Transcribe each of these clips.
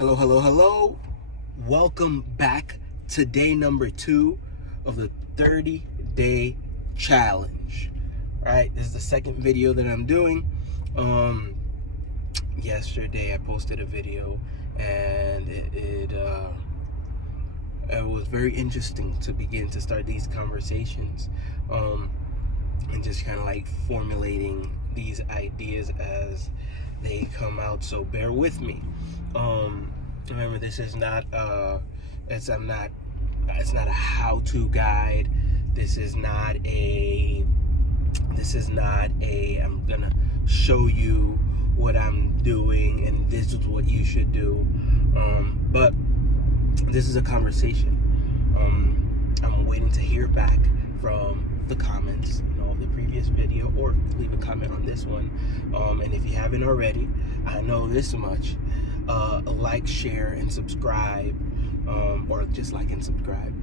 Hello, hello, hello. Welcome back to day number 2 of the 30-day challenge. All right, this is the second video that I'm doing. Yesterday I posted a video and it was very interesting to begin to start these conversations and just kind of like formulating these ideas as they come out, so bear with me. Remember, this is not it's not a how-to guide. This is not a I'm gonna show you what I'm doing and this is what you should do, but this is a conversation. I'm waiting to hear back from the comments, of the previous video, or leave a comment on this one. And if you haven't already, I know this much: like, share, and subscribe, or just like and subscribe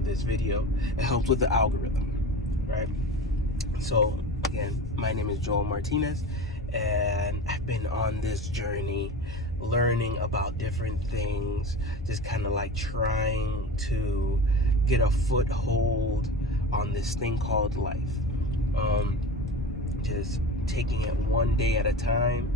this video. It helps with the algorithm, right? So again, my name is Joel Martinez, and I've been on this journey learning about different things, just kind of like trying to get a foothold on this thing called life. Just taking it one day at a time.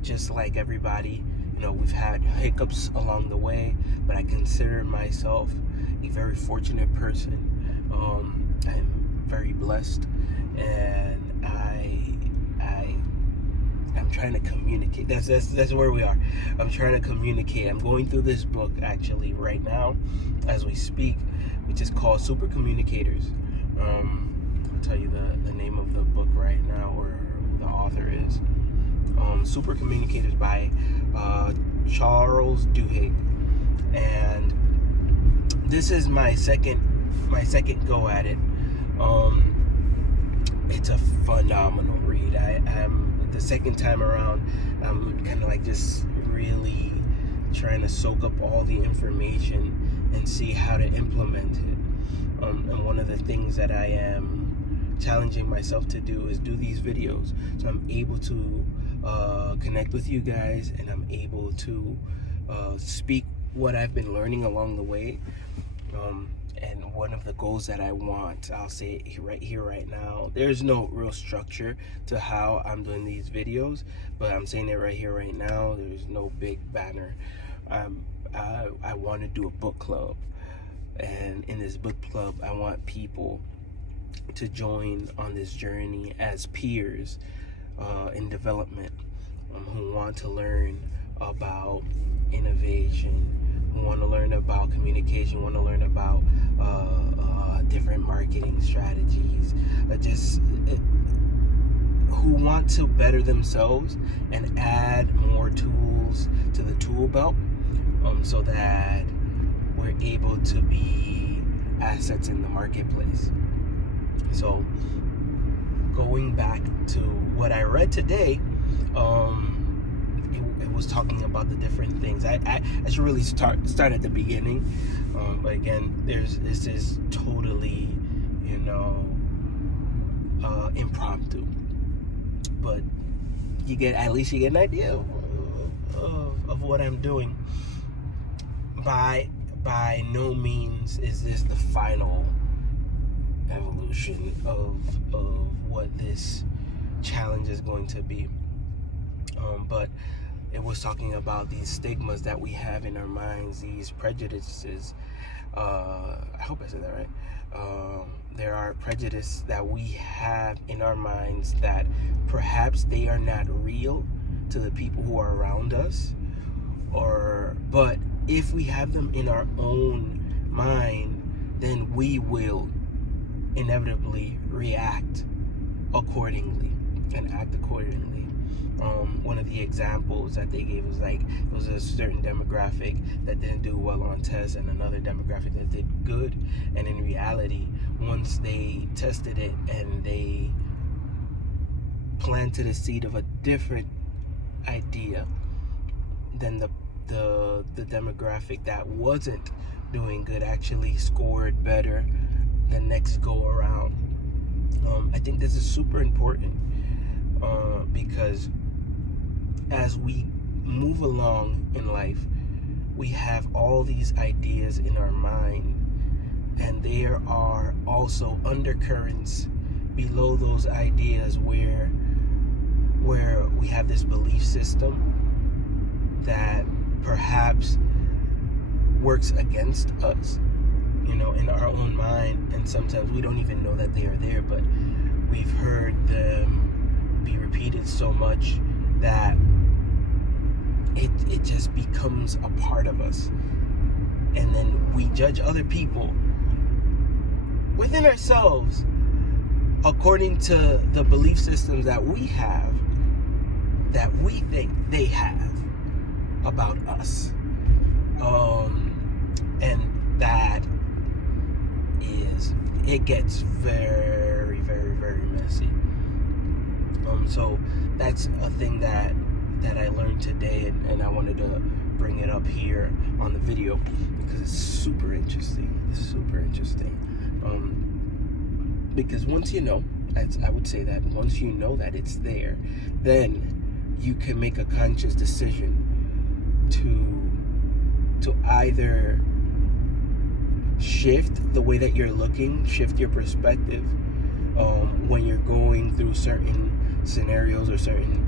Just like everybody, we've had hiccups along the way, but I consider myself a very fortunate person. I'm very blessed, and I'm trying to communicate. That's where we are. I'm trying to communicate. I'm going through this book actually right now as we speak, which is called Super Communicators. I'll tell you the name of the book right now, or who the author is. Super Communicators by Charles Duhigg, and this is my second go at it. It's a phenomenal read. I'm the second time around. I'm kind of like just really trying to soak up all the information and see how to implement it. And one of the things that I am challenging myself to do is do these videos, so I'm able to connect with you guys, and I'm able to speak what I've been learning along the way. And one of the goals that I want, I'll say it right here, right now, there's no real structure to how I'm doing these videos, but I'm saying it right here, right now. There's no big banner. I want to do a book club, and in this book club, I want people to join on this journey as peers in development, who want to learn about innovation, who want to learn about communication, want to learn about different marketing strategies, who want to better themselves and add more tools to the tool belt, so that we're able to be assets in the marketplace. So going back to what I read today, it was talking about the different things. I should really start at the beginning, but again, this is totally impromptu, but at least you get an idea of what I'm doing. By no means is this the final evolution of what this challenge is going to be, but it was talking about these stigmas that we have in our minds, these prejudices. I hope I said that right. There are prejudices that we have in our minds that perhaps they are not real to the people who are around us, but if we have them in our own mind, then we will inevitably react accordingly and act accordingly. One of the examples that they gave was like, there was a certain demographic that didn't do well on tests and another demographic that did good, and in reality, once they tested it and they planted a seed of a different idea, then the demographic that wasn't doing good actually scored better the next go around. I think this is super important, because as we move along in life, we have all these ideas in our mind, and there are also undercurrents below those ideas where we have this belief system that perhaps works against us, in our own mind, and sometimes we don't even know that they are there, but we've heard them be repeated so much that it just becomes a part of us. And then we judge other people within ourselves according to the belief systems that we have, that we think they have about us. And that it gets very, very, very messy. So that's a thing that I learned today, and I wanted to bring it up here on the video because it's super interesting. Because once I would say that once you know that it's there, then you can make a conscious decision to either shift the way that you're looking, shift your perspective when you're going through certain scenarios or certain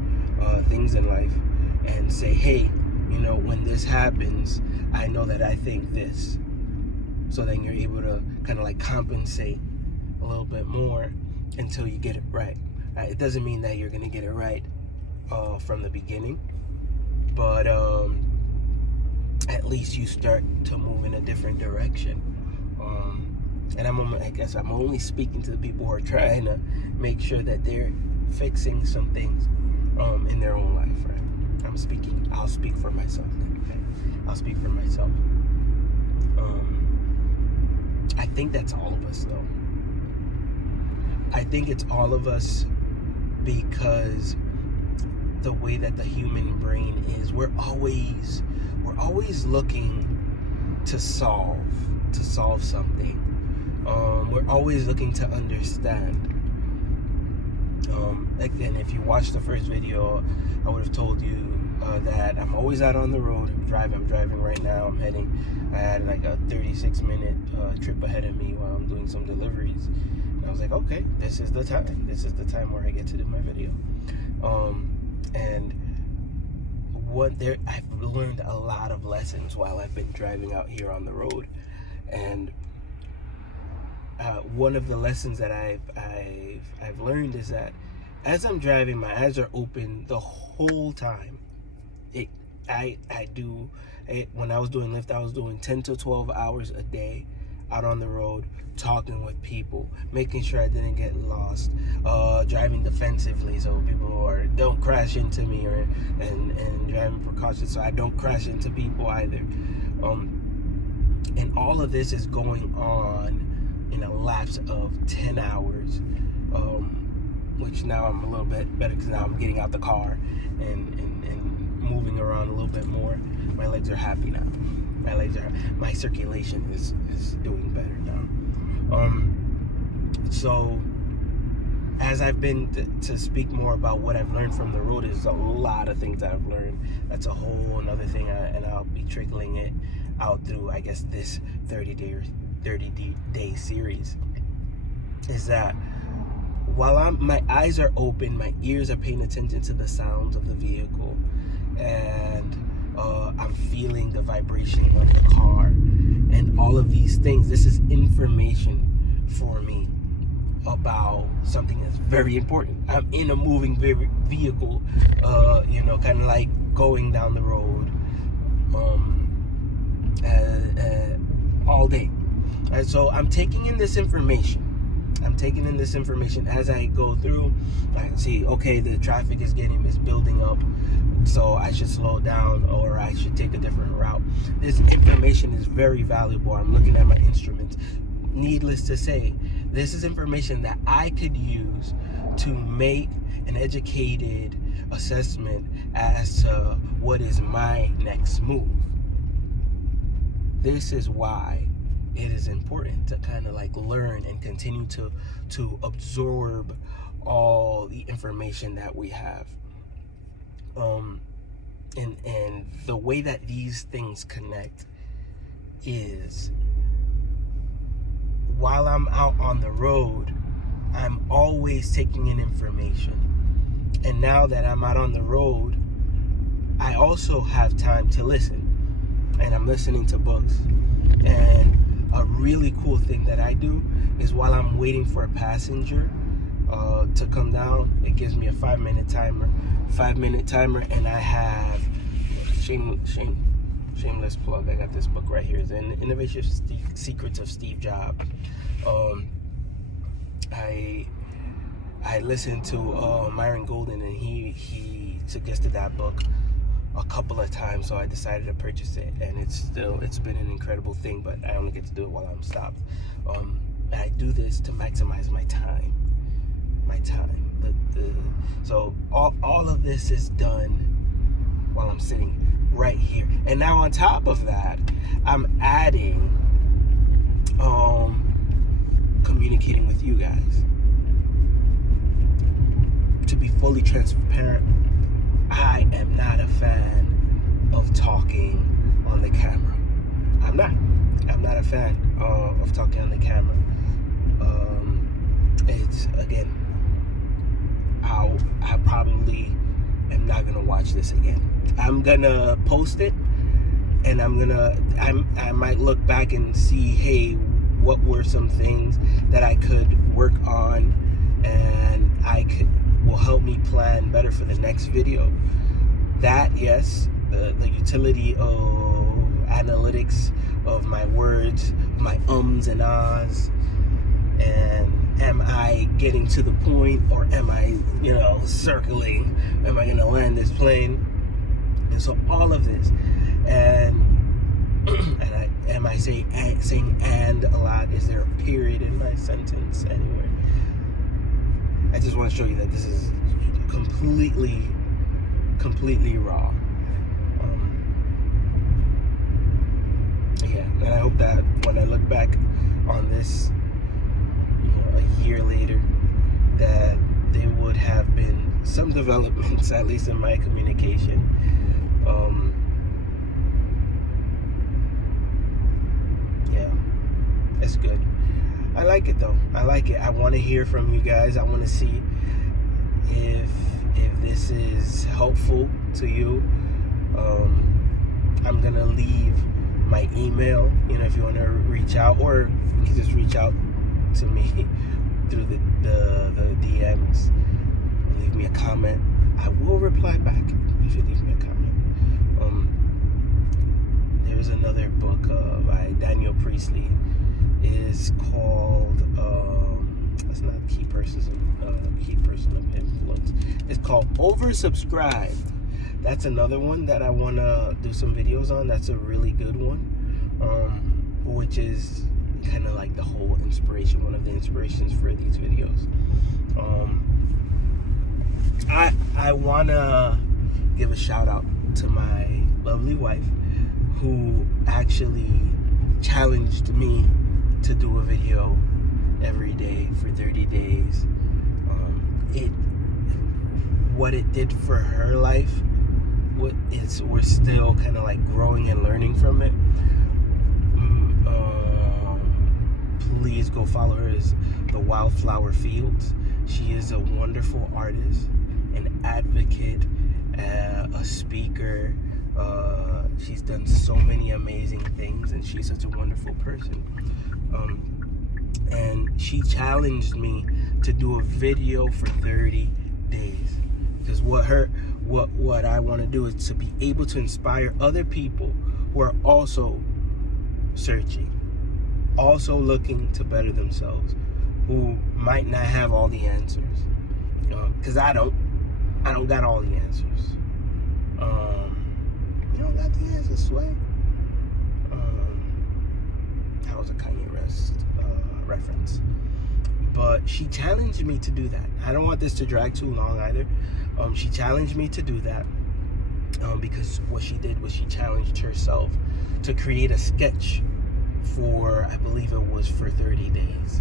things in life, and say, hey, when this happens, I know that I think this. So then you're able to kind of like compensate a little bit more until you get it right. It doesn't mean that you're going to get it right from the beginning, but at least you start to move in a different direction. And I guess I'm only speaking to the people who are trying to make sure that they're fixing some things in their own life, right? I'll speak for myself then, okay? I'll speak for myself. I think that's all of us, though. I think it's all of us because the way that the human brain is, we're always looking to solve something. We're always looking to understand. And if you watched the first video, I would have told you that I'm always out on the road. I'm driving right now. I had like a 36-minute trip ahead of me while I'm doing some deliveries. And I was like, okay, this is the time where I get to do my video. And I've learned a lot of lessons while I've been driving out here on the road. And one of the lessons that I've learned is that as I'm driving, my eyes are open the whole time. When I was doing Lyft, I was doing 10 to 12 hours a day out on the road, talking with people, making sure I didn't get lost, driving defensively so people don't crash into me, and driving precautions so I don't crash into people either. And all of this is going on in a lapse of 10 hours, which now I'm a little bit better because now I'm getting out the car and moving around a little bit more. My legs are happy now. My circulation is doing better now. So as I've been to speak more about what I've learned from the road, is a lot of things that I've learned. That's a whole another thing, and I'll be trickling it out through, I guess, this 30-day series. Is that while my eyes are open, my ears are paying attention to the sounds of the vehicle, and I'm feeling the vibration of the car, and all of these things. This is information for me about something that's very important. I'm in a moving vehicle, kind of like going down the road all day. And so I'm taking in this information. As I go through. I see, okay, the traffic is building up, so I should slow down, or I should take a different route. This information is very valuable. I'm looking at my instruments. Needless to say, this is information that I could use to make an educated assessment as to what is my next move. This is why it is important to kind of like learn and continue to absorb all the information that we have. and the way that these things connect is, while I'm out on the road, I'm always taking in information. And now that I'm out on the road, I also have time to listen. And I'm listening to books. And a really cool thing that I do is, while I'm waiting for a passenger to come down, it gives me a 5-minute timer. And I have shameless plug. I got this book right here. It's The Innovation Secrets of Steve Jobs. I listened to Myron Golden, and he suggested that book a couple of times, so I decided to purchase it, and it's been an incredible thing, but I only get to do it while I'm stopped. And I do this to maximize my time. So all of this is done while I'm sitting right here. And now on top of that, I'm adding communicating with you guys. To be fully transparent, I am not a fan of talking on the camera. I'm not a fan of talking on the camera. It's, again, I probably am not gonna watch this again. I'm gonna post it, and I might look back and see, hey, what were some things that I could work on, and will help me plan better for the next video. That, yes, the utility of analytics of my words, my ums and ahs, and am I getting to the point, or am I, circling? Am I gonna land this plane? And so all of this, and am I saying and a lot? Is there a period in my sentence anywhere? I just want to show you that this is completely raw. And I hope that when I look back on this, a year later, that there would have been some developments, at least in my communication. It's good. I like it though. I like it. I want to hear from you guys. I want to see if this is helpful to you. I'm gonna leave my email. If you want to reach out, or you can just reach out to me through the DMs and leave me a comment. I will reply back if you leave me a comment. There's another book by Daniel Priestley. It is called it's not key person of influence. It's called Oversubscribed. That's another one that I want to do some videos on. That's a really good one, which is kind of like the whole inspiration, one of the inspirations for these videos. I want to give a shout out to my lovely wife, who actually challenged me to do a video every day for 30 days. What it did for her life, we're still kind of like growing and learning from it. Please go follow her. Is The Wildflower Fields. She is a wonderful artist, an advocate, a speaker. She's done so many amazing things, and she's such a wonderful person. And she challenged me to do a video for 30 days. Because what I want to do is to be able to inspire other people who are also searching, also looking to better themselves, who might not have all the answers. Because I don't got all the answers. You don't got the answers, Sway. That was a Kanye West reference. But she challenged me to do that. I don't want this to drag too long either. She challenged me to do that because what she did was she challenged herself to create a sketch for, I believe it was for 30 days.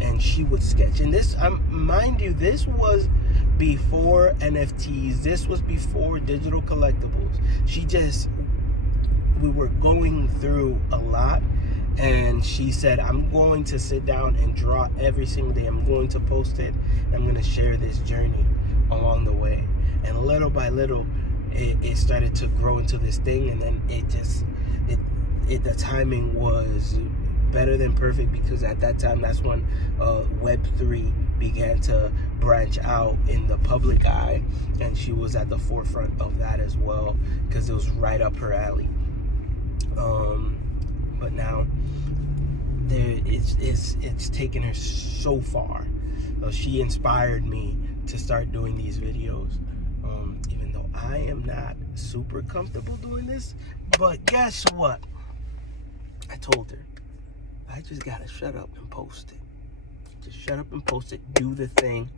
And she would sketch. And this, mind you, this was before NFTs. This was before digital collectibles. We were going through a lot, and she said, I'm going to sit down and draw every single day. I'm going to post it. I'm going to share this journey along the way. And little by little, it started to grow into this thing, and then the timing was better than perfect, because at that time, that's when Web3 began to branch out in the public eye, and she was at the forefront of that as well, because it was right up her alley. But now it's taken her so far. So she inspired me to start doing these videos, even though I am not super comfortable doing this. But guess what? I told her, I just gotta shut up and post it. Just shut up and post it. Do the thing,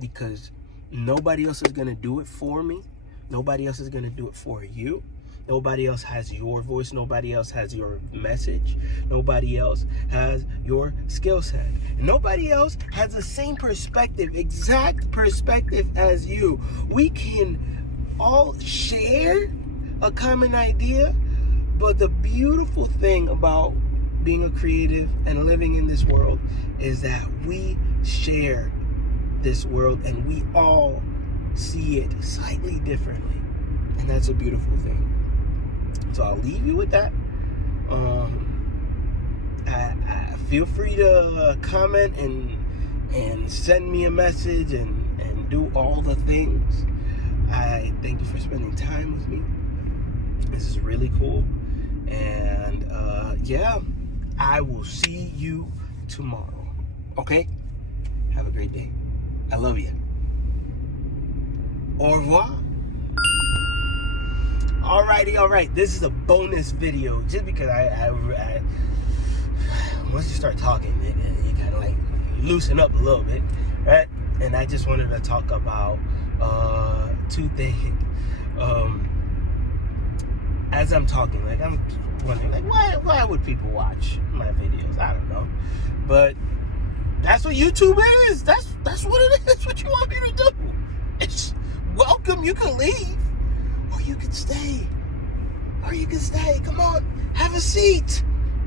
because nobody else is gonna do it for me. Nobody else is gonna do it for you. Nobody else has your voice. Nobody else has your message. Nobody else has your skill set. And nobody else has the same perspective, exact perspective as you. We can all share a common idea, but the beautiful thing about being a creative and living in this world is that we share this world, and we all see it slightly differently. And that's a beautiful thing. So I'll leave you with that. I feel free to comment and send me a message and do all the things. I thank you for spending time with me. This is really cool. And yeah, I will see you tomorrow. Okay? Have a great day. I love you. Au revoir. Alright. This is a bonus video, just because I once you start talking, you kind of like loosen up a little bit, right? And I just wanted to talk about two things. As I'm talking, like, I'm wondering, like, why would people watch my videos? I don't know, but that's what YouTube is. That's what it is. What you want me to do? It's welcome. You can leave, or you can stay. Come on, have a seat.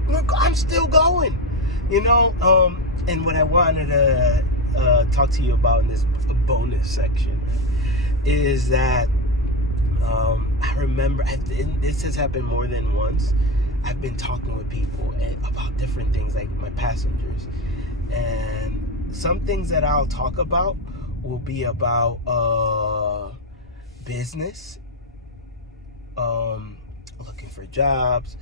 Look, I'm still going. And what I wanted to talk to you about in this bonus section is that I remember, this has happened more than once. I've been talking with people about different things, like my passengers, and some things that I'll talk about will be about business, looking for jobs,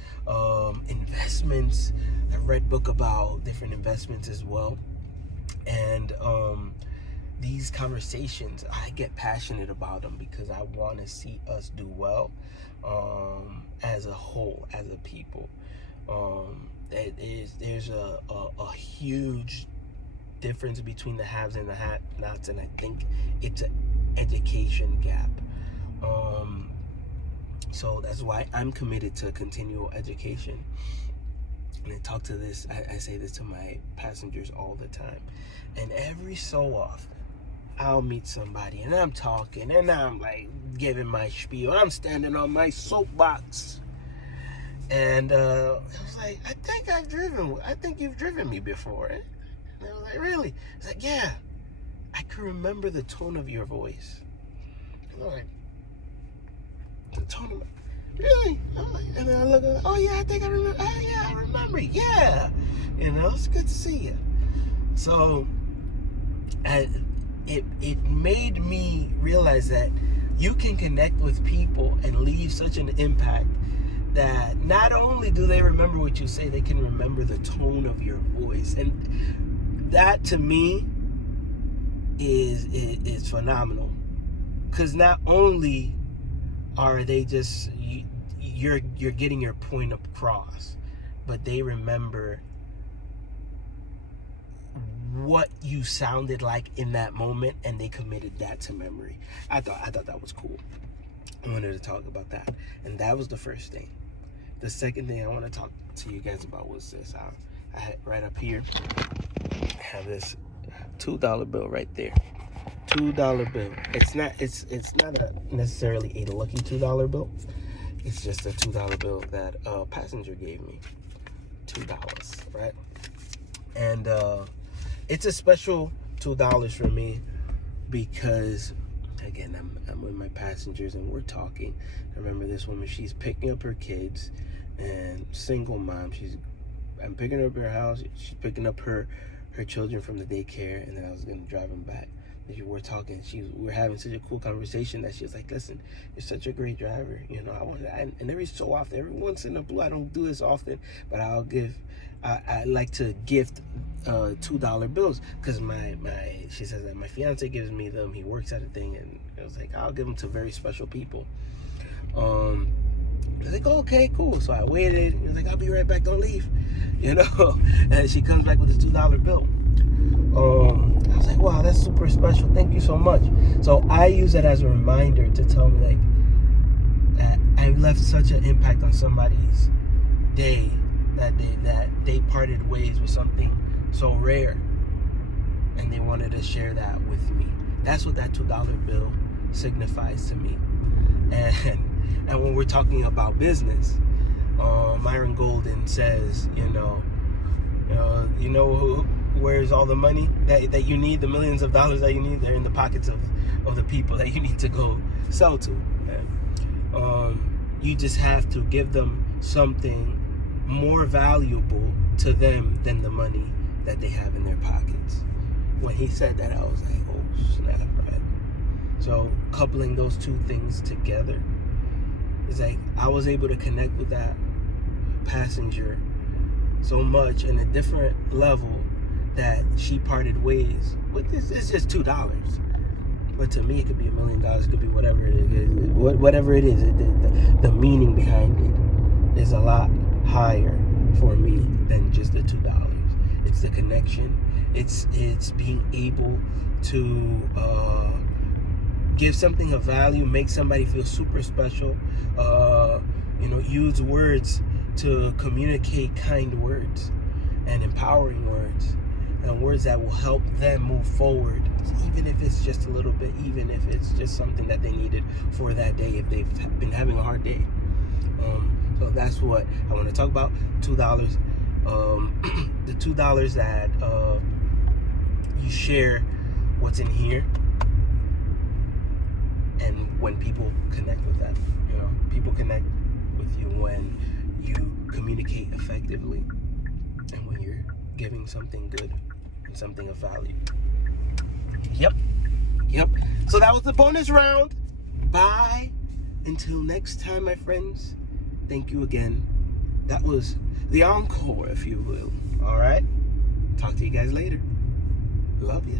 investments. I read a book about different investments as well. And these conversations, I get passionate about them because I want to see us do well as a whole, as a people. There's a huge difference between the haves and the have-nots, and I think it's an education gap. So that's why I'm committed to continual education. And I say this to my passengers all the time. And every so often, I'll meet somebody and I'm talking and I'm like giving my spiel. I'm standing on my soapbox. And I was like, I think you've driven me before. And I was like, really? It's like, yeah. I can remember the tone of your voice. And I'm like, the tone of my... Really? And then I look at, oh yeah, I think I remember. Oh yeah, I remember. Yeah. It's good to see you. So it made me realize that you can connect with people and leave such an impact that not only do they remember what you say, they can remember the tone of your voice. And that to me is phenomenal. Because not only are they just, you're getting your point across, but they remember what you sounded like in that moment, and they committed that to memory. I thought that was cool. I wanted to talk about that, and that was the first thing. The second thing I want to talk to you guys about was this. I had right up here, I have this $2 bill right there. $2 bill. It's not necessarily a lucky $2 bill. It's just a $2 bill that a passenger gave me. $2, right? And it's a special $2 for me because, again, I'm with my passengers and we're talking. I remember this woman, she's picking up her kids, and single mom. I'm picking her up at her house. She's picking up her children from the daycare, and then I was gonna drive them back. We're talking. We're having such a cool conversation that she was like, "Listen, you're such a great driver. You know, and every so often, every once in a blue, I don't do this often, but I like to gift $2 bills because she says that my fiance gives me them. He works at a thing, and I was like, I'll give them to very special people. I was like, okay, cool. So I waited. He was like, I'll be right back. Don't leave. You know, and she comes back with a $2 bill. I was like, wow, that's super special. Thank you so much. So I use it as a reminder to tell me, like, I've left such an impact on somebody's day that they parted ways with something so rare, and they wanted to share that with me. That's what that $2 bill signifies to me. And when we're talking about business, Myron Golden says, where's all the money that you need, the millions of dollars that you need, they're in the pockets of the people that you need to go sell to. You just have to give them something more valuable to them than the money that they have in their pockets. When he said that, I was like, oh snap, right? So coupling those two things together, it's like I was able to connect with that passenger so much in a different level that she parted ways with this. It's just $2, but to me it could be $1 million. It could be whatever it is. Whatever it is, the meaning behind it is a lot higher for me than just the $2. It's the connection. It's being able to give something of value, make somebody feel super special. Use words to communicate kind words and empowering words, and words that will help them move forward, even if it's just a little bit, even if it's just something that they needed for that day, if they've been having a hard day. So that's what I want to talk about. $2. The $2 that you share what's in here, and when people connect with that, people connect with you when you communicate effectively, and when you're giving something good and something of value. Yep. So that was the bonus round. Bye. Until next time, my friends. Thank you again. That was the encore, if you will. All right. Talk to you guys later. Love you.